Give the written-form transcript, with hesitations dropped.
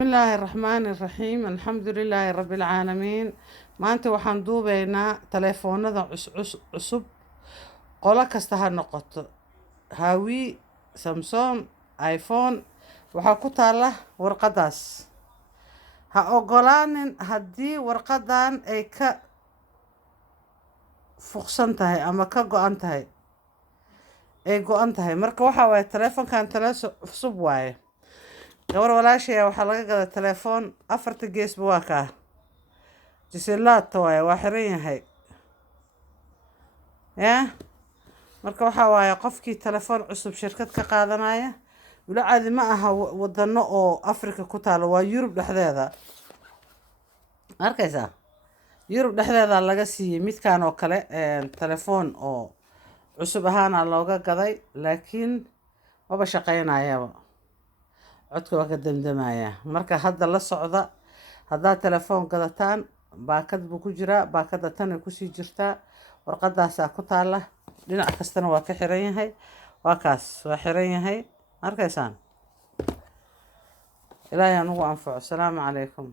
بسم الله الرحمن الرحيم الحمد لله رب العالمين. maanta waxaan duubaynaa taleefoonada cusub qolo kasta ha noqoto Huawei, Samsung, iPhone. waxaa ku taala warqadaas. ha ogolaanin haddii warqadan ay ka fuqsan tahay ama ka go'an tahay marka waxa waaye taleefonkan cusub waaye. gabar walaashaya waxaa laga gadaa telefoon afarta geesba waa kaa jisilaadta waaye, waa xiran yahay marka waxaa waaye qofkii telefoon cusub shirkad ka qaadanaya weli caadi ma aha wadano oo Afrika ku taalo, waa Yurub dhexdeeda. arkaysaa Yurub dhexdeeda laga siiyey midkaan oo kale telefoon oo cusub ahaana looga gaday, laakiin maba shaqaynayaba, codka waa ka damdamaya. marka hadda la socda, haddaad telefoon gadataan baakad buu ku jiraa, baakada tan ay kusii jirtaa, warqadaasaa ku taala, dhinac kastana waa ka xiran yahay, waa kaas waa xiran yahay. arkaysaan ilaahay anugu anfaco. asalaamu calaykum.